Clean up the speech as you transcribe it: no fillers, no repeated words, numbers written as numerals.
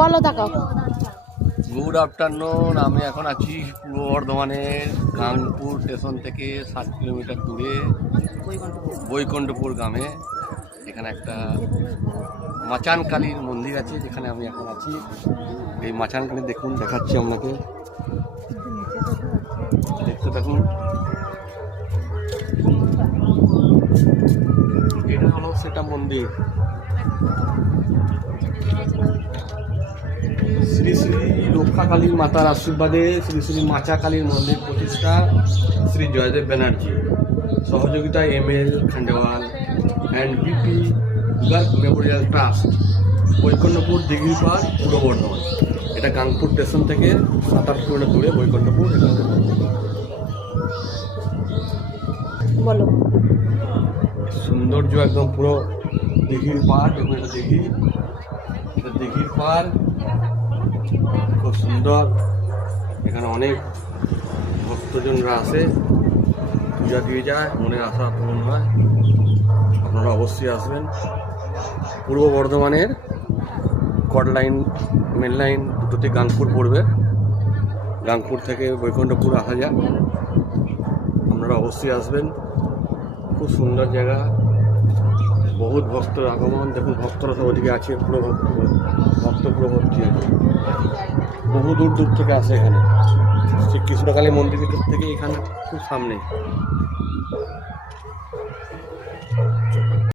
বলো তাকাও। Good afternoon. আমি এখন আছি পূর্ব বর্ধমানের গাংপুর স্টেশন থেকে 7 কিলোমিটার দূরে বৈকুণ্ঠপুর গ্রামে। এখানে একটা মাচান কালীর মন্দির আছে, যেখানে আমি এখন আছি। এই মাচান কালী দেখুন, দেখাচ্ছি আপনাকে, দেখতে থাকুন। এটা হলো সেটা মন্দির। শ্রী শ্রী রক্ষা কালী মাতার আশীর্বাদে শ্রী শ্রী মাচা কালীর মন্দির প্রতিষ্ঠা শ্রী জয়দেব ব্যানার্জি, সহযোগিতায় ML Khandelwal and BP Garg memorial trust, Baikunthapur দিঘির পাড়, পূর্ব বর্ধমান। এটা গাংপুর স্টেশন থেকে 7-8 কিলোমিটার দূরে বৈকুণ্ঠপুর। বলো। সৌন্দর্য একদম পুরো দিঘির পাড়। দেখুন, এটা দিঘি, এটা দিঘির পাড়, খুব সুন্দর। এখানে অনেক ভক্তজনরা আসে, পূজা দিয়ে যায়, মনের আশা পূরণ হয়। আপনারা অবশ্যই আসবেন। পূর্ব বর্ধমানের কট লাইন, মেন লাইন দুটোতে গাংপুর পড়বে। গাংপুর থেকে বৈকুণ্ঠপুর আসা যায়, আপনারা অবশ্যই আসবেন। খুব সুন্দর জায়গা, বহুত ভক্তর আগমন। দেখুন, ভক্তরা সব ওদিকে আছে, পুরো ভক্ত পুরো ভর্তি আছে। বহু দূর দূর থেকে আসে এখানে। শ্রী কৃষ্ণকালী মন্দির থেকে এখানে খুব সামনে।